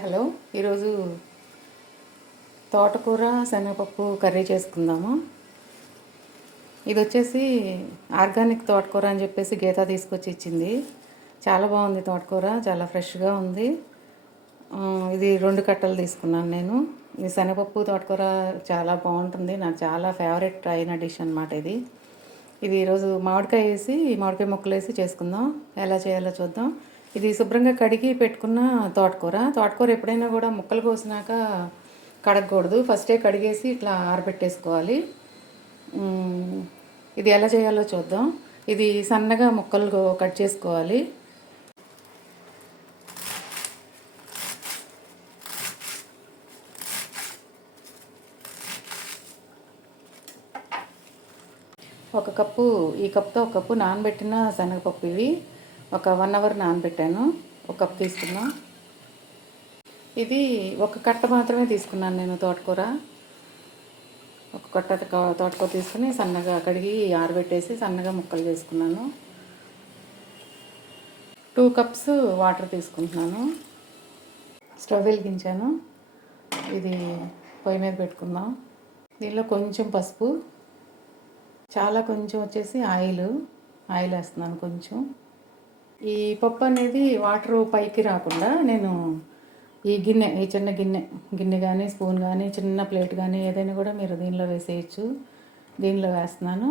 Hello ఈరోజు తోటకూర శనగపప్పు కర్రీ చేసుకుందాము. ఇది వచ్చేసి ఆర్గానిక్ తోటకూర అని చెప్పేసి గీత తీసుకొచ్చి ఇచ్చింది. చాలా బాగుంది తోటకూర చాలా ఫ్రెష్గా ఉంది. ఇది రెండు కట్టలు తీసుకున్నాను నేను. ఈ శనగపప్పు తోటకూర చాలా బాగుంటుంది. నాకు చాలా ఫేవరెట్ అయిన డిష్ అనమాట ఇది. ఇది ఈరోజు మామిడికాయ వేసి మామిడికాయ ముక్కలు వేసి చేసుకుందాం. ఎలా చేయాలో చూద్దాం. ఇది శుభ్రంగా కడిగి పెట్టుకున్న తోటకూర. తోటకూర ఎప్పుడైనా కూడా ముక్కలు కోసినాక కడగకూడదు. ఫస్టే కడిగేసి ఇట్లా ఆరబెట్టేసుకోవాలి. ఇది ఎలా చేయాలో చూద్దాం. ఇది సన్నగా ముక్కలు కట్ చేసుకోవాలి. ఒక కప్పు ఈ కప్తో ఒక కప్పు నానబెట్టిన శనగపప్పు ఇవి. ఒక వన్ అవర్ నానబెట్టాను. ఒక కప్ తీసుకున్నాం. ఇది ఒక కట్ట మాత్రమే తీసుకున్నాను నేను తోటకూర. ఒక కట్ట తోటకూర తీసుకుని సన్నగా కడిగి ఆరబెట్టేసి సన్నగా ముక్కలు చేసుకున్నాను. టూ కప్స్ వాటర్ తీసుకుంటున్నాను. స్టవ్ వెలిగించాను. ఇది పొయ్యి మీద పెట్టుకుందాం. దీనిలో కొంచెం పసుపు చాలా కొంచెం వచ్చేసి ఆయిల్ ఆయిల్ వేస్తున్నాను కొంచెం. ఈ పప్పు అనేది వాటర్ పైకి రాకుండా నేను ఈ గిన్నె ఈ చిన్న గిన్నె గిన్నె కానీ స్పూన్ కానీ చిన్న ప్లేట్ కానీ ఏదైనా కూడా మీరు దీనిలో వేసేయచ్చు. దీనిలో వేస్తున్నాను.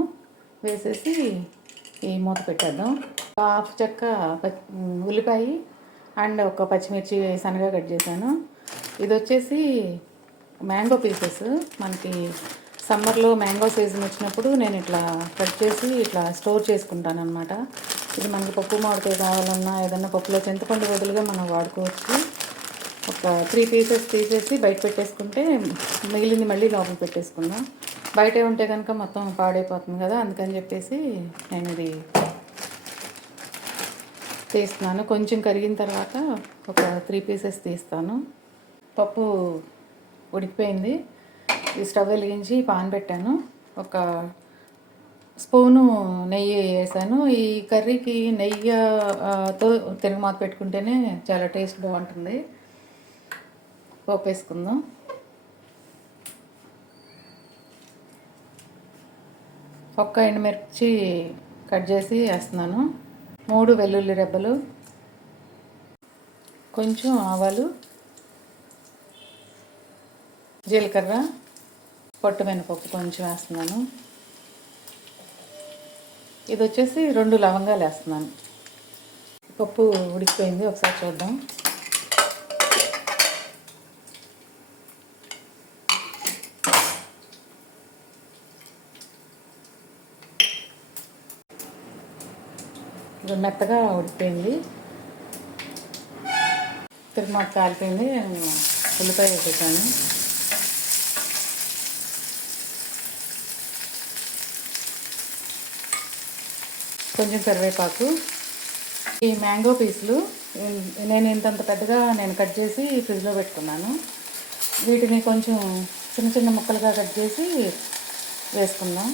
వేసేసి ఈ మూత పెట్టేద్దాం. హాఫ్ చెక్క ఉల్లిపాయ అండ్ ఒక పచ్చిమిర్చి సన్నగా కట్ చేశాను. ఇది వచ్చేసి మ్యాంగో పీసెస్. మనకి సమ్మర్లో మ్యాంగో సీజన్ వచ్చినప్పుడు నేను ఇట్లా కట్ చేసి ఇట్లా స్టోర్ చేసుకుంటాను అనమాట ఇది మనకి పప్పు మామిడికాయ కావాలన్నా ఏదన్నా పప్పులో చింతపండు బదులుగా మనం వాడుకోవచ్చు. ఒక త్రీ పీసెస్ తీసేసి బయట పెట్టేసుకుంటే మిగిలింది మళ్ళీ లోపల పెట్టేసుకుందాం. బయటే ఉంటే కనుక మొత్తం పాడైపోతుంది కదా అందుకని చెప్పేసి నేను ఇది తీస్తున్నాను. కొంచెం కరిగిన తర్వాత ఒక త్రీ పీసెస్ తీస్తాను. పప్పు ఉడికిపోయింది. ఈ స్టవ్ వెలిగించి పాన్ పెట్టాను. ఒక స్పూను నెయ్యి వేసాను. ఈ కర్రీకి నెయ్యితో ఆ, తో తిరగమాత పెట్టుకుంటేనే చాలా టేస్ట్ బాగుంటుంది. పోపు వేసుకుందాం ఒక్క ఎండుమిర్చి కట్ చేసి వేస్తున్నాను. మూడు వెల్లుల్లి రెబ్బలు కొంచెం ఆవాలు జీలకర్ర పొట్టు మినపప్పు కొంచెం వేస్తున్నాను. ఇది వచ్చేసి రెండు లవంగాలు వేస్తున్నాను పప్పు ఉడికిపోయింది ఒకసారి చూద్దాం. మెత్తగా ఉడికిపోయింది. తిరుమల కాలిపోయింది ఉల్లిపాయ వేసేసాను. కొంచెం కరివేపాకు ఈ మ్యాంగో పీసులు. నేను ఇంతంత పెద్దగా నేను కట్ చేసి ఫ్రిడ్జ్లో పెట్టుకున్నాను. వీటిని కొంచెం చిన్న చిన్న ముక్కలుగా కట్ చేసి వేసుకుందాం.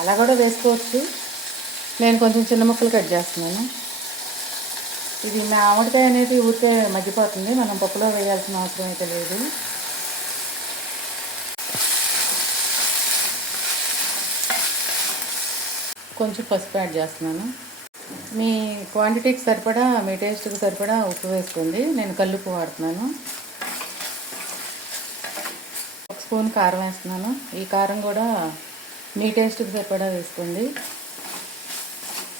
అలా కూడా వేసుకోవచ్చు. నేను కొంచెం చిన్న ముక్కలు కట్ చేస్తున్నాను. ఇది మామిడికాయ అనేది ఊరికే మగ్గిపోతుంది. మనం పప్పులో వేయాల్సిన అవసరం అయితే లేదు. కొంచెం పసుపు యాడ్ చేస్తున్నాను. మీ క్వాంటిటీకి సరిపడా మీ టేస్ట్కి సరిపడా ఉప్పు వేసుకోండి. నేను కల్లుప్పు వాడుతున్నాను. ఒక స్పూన్ కారం వేస్తున్నాను. ఈ కారం కూడా మీ టేస్ట్కి సరిపడా వేసుకోండి.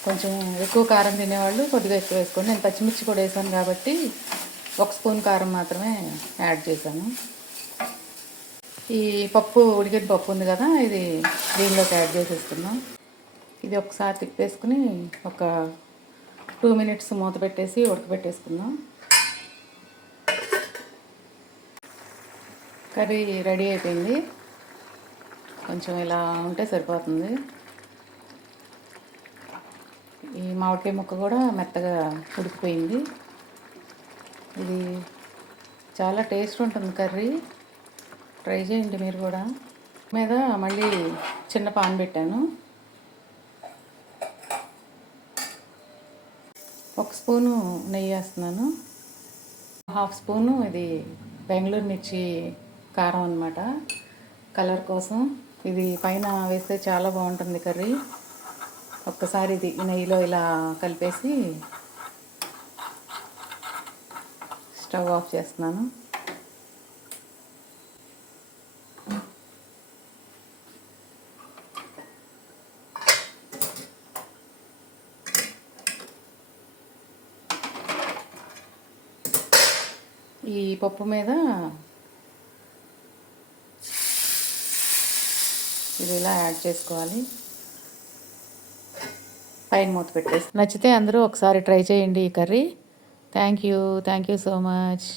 కొంచెం ఎక్కువ కారం తినేవాళ్ళు కొద్దిగా ఎక్కువ వేసుకోండి. నేను పచ్చిమిర్చి కూడా వేసాను కాబట్టి ఒక స్పూన్ కారం మాత్రమే యాడ్ చేశాను. ఈ పప్పు ఉడికిన పప్పు ఉంది కదా ఇది దీనిలోకి యాడ్ చేసేస్తున్నాం ఇది ఒకసారి తిప్పేసుకుని ఒక టూ మినిట్స్ మూత పెట్టేసి ఉడకబెట్టేసుకుందాం. కర్రీ రెడీ అయిపోయింది. కొంచెం ఇలా ఉంటే సరిపోతుంది. ఈ మామిడికాయ ముక్క కూడా మెత్తగా ఉడికిపోయింది. ఇది చాలా టేస్ట్ ఉంటుంది కర్రీ. ట్రై చేయండి మీరు కూడా. మీద మళ్ళీ చిన్న పాన్ పెట్టాను. ఒక స్పూను నెయ్యి వేస్తున్నాను. హాఫ్ స్పూను ఇది బెంగళూరు మిర్చి కారం అన్నమాట. కలర్ కోసం. ఇది పైన వేస్తే చాలా బాగుంటుంది కర్రీ. ఒక్కసారి ఇది నెయ్యిలో ఇలా కలిపేసి స్టవ్ ఆఫ్ చేస్తున్నాను. ఈ పప్పు మీద ఇది ఇలా యాడ్ చేసుకోవాలి? పైన మూత పెట్టేసి. నచ్చితే అందరూ ఒకసారి ట్రై చేయండి ఈ curry. Thank you. Thank you so much.